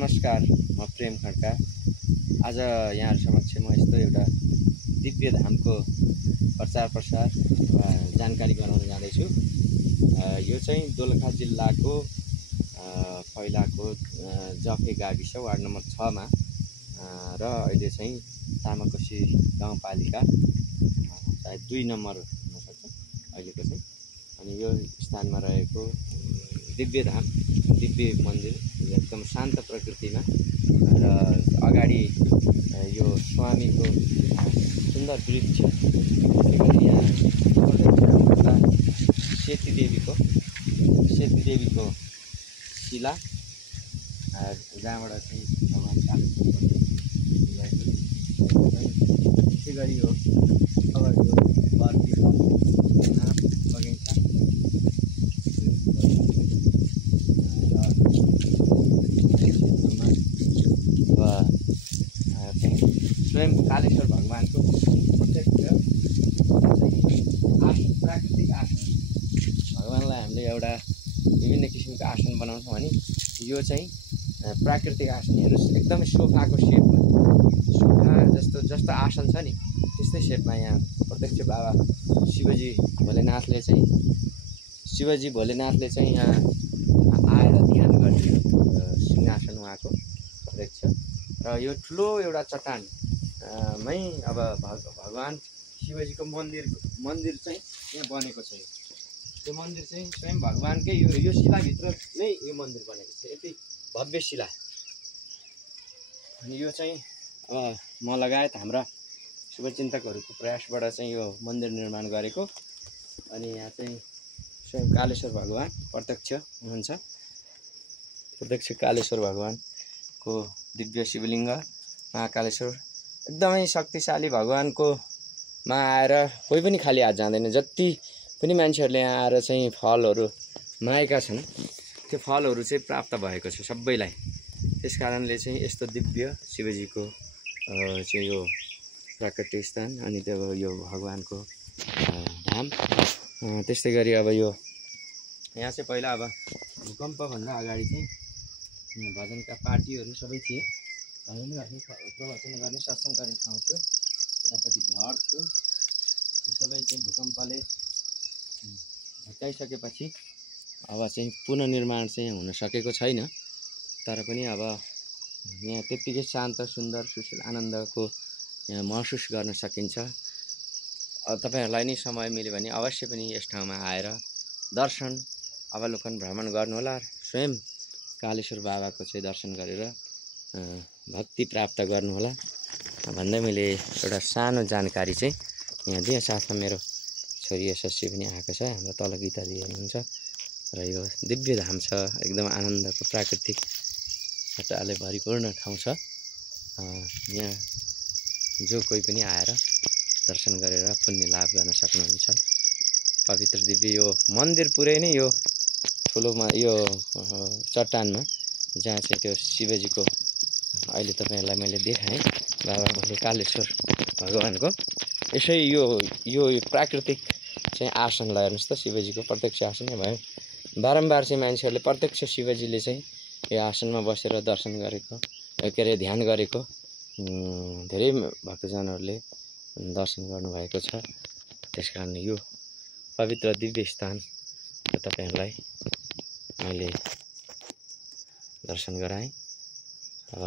नमस्कार, म प्रेम खड्का। आज यहाँहरु समक्ष म यस्तो एउटा दिव्य धामको प्रचार प्रसार वा जानकारी गराउन जाँदैछु। यो चाहिँ दोलखा जिल्लाको पहिलाको जफे गाविस वार्ड नम्बर 6 मा र अहिले चाहिँ तामाकोशी गाउँपालिका सायद 2 नम्बर हुन सक्छ अहिलेको चाहिँ। अनि यो स्थानमा रहेको दिव्य धाम, दिव्य मन्दिर एकदम शान्त प्रकृतिमा र अगाडि यो स्वामीको सुन्दर वृक्ष, यहाँ सेती देवीको शिला, जहाँबाट चाहिँ भगवान कालेश्वर त्यसै गरी हो अब यो बर्ती बगैँचा स्वयं कालेश्वर भगवानको प्रत्यक्ष प्राकृतिक आसन। भगवानलाई हामीले एउटा विभिन्न किसिमको आसन बनाउँछौँ भने यो चाहिँ प्राकृतिक आसन। हेर्नुहोस्, एकदमै सोफाको सेपमा, सोफा जस्तो आसन छ नि त्यस्तै सेपमा यहाँ प्रत्यक्ष बाबा शिवजी भोलेनाथले चाहिँ यहाँ आएर ध्यान गर्ने सिंहासन उहाँको प्रत्यक्ष। र यो ठुलो एउटा चट्टान मै अब भगवान शिवजीको मन्दिर चाहिँ यहाँ बनेको छ। त्यो मन्दिर चाहिँ स्वयं भगवानकै यो शिलाभित्र नै यो मन्दिर बनेको छ, यति भव्य शिला। अनि यो चाहिँ अब म लगायत हाम्रा शुभचिन्तकहरूको प्रयासबाट चाहिँ यो मन्दिर निर्माण गरेको। अनि यहाँ चाहिँ स्वयं कालेश्वर भगवान प्रत्यक्ष हुनुहुन्छ। प्रत्यक्ष कालेश्वर भगवानको दिव्य शिवलिङ्ग महाकालेश्वर एकदमै शक्तिशाली। भगवानको मा आएर कोही पनि खाली हात जाँदैन। जति पनि मान्छेहरूले यहाँ आएर चाहिँ फलहरू मागेका छन् त्यो फलहरू चाहिँ प्राप्त भएको छ सबैलाई। त्यस कारणले चाहिँ यस्तो दिव्य शिवजीको चाहिँ यो प्राकृतिक स्थान अनि त्यो यो भगवानको धाम। त्यस्तै गरी अब यो यहाँ चाहिँ पहिला अब भूकम्पभन्दा अगाडि चाहिँ भजनका पार्टीहरू सबै थिए। भजन गर्ने, प्रवचन गर्ने, सत्सङ्ग गर्ने ठाउँ थियो। यतापट्टि घर थियो। त्यो सबै चाहिँ भूकम्पले भत्काइसकेपछि अब चाहिँ पुनर्निर्माण चाहिँ हुन सकेको छैन। तर पनि अब यहाँ त्यत्तिकै शान्त, सुन्दर, सुशील, आनन्दको यहाँ महसुस गर्न सकिन्छ। तपाईहरुलाई नि समय मिल्यो भने अवश्य पनि यस ठाउँमा आएर दर्शन, अवलोकन, भ्रमण गर्नुहोला। स्वयं कालेश्वर बाबाको चाहिँ दर्शन गरेर भक्ति प्राप्त गर्नुहोला भन्दै मैले एउटा सानो जानकारी चाहिँ यहाँ दिएँ। साथमा मेरो छोरी यशस्वी पनि आएको छ, हाम्रो तल गीता दिदी हुनुहुन्छ। र यो दिव्य धाम छ, एकदम आनन्दको प्राकृतिक सट्टाले भरिपूर्ण ठाउँ छ। यहाँ जो कोही पनि आएर दर्शन गरेर पुण्य लाभ गर्न सक्नुहुन्छ। पवित्र दिव्य यो मन्दिर पुरै नै यो ठुलोमा यो चट्टानमा जहाँ चाहिँ त्यो शिवजीको अहिले तपाईहरुलाई मैले देखाएँ बाबा भोले कालेश्वर भगवानको यसै यो प्राकृतिक चाहिँ आसनलाई हेर्नुहोस् त, शिवजीको प्रत्यक्ष आसन भयो। बारम्बार चाहिँ मान्छेहरूले प्रत्यक्ष शिवजीले चाहिँ यो आसनमा बसेर दर्शन गरेको, के अरे ध्यान गरेको धेरै भक्तजनहरूले दर्शन गर्नुभएको छ। त्यसकारण यो पवित्र दिव्य स्थान तपाईहरुलाई मैले दर्शन गराएँ। अब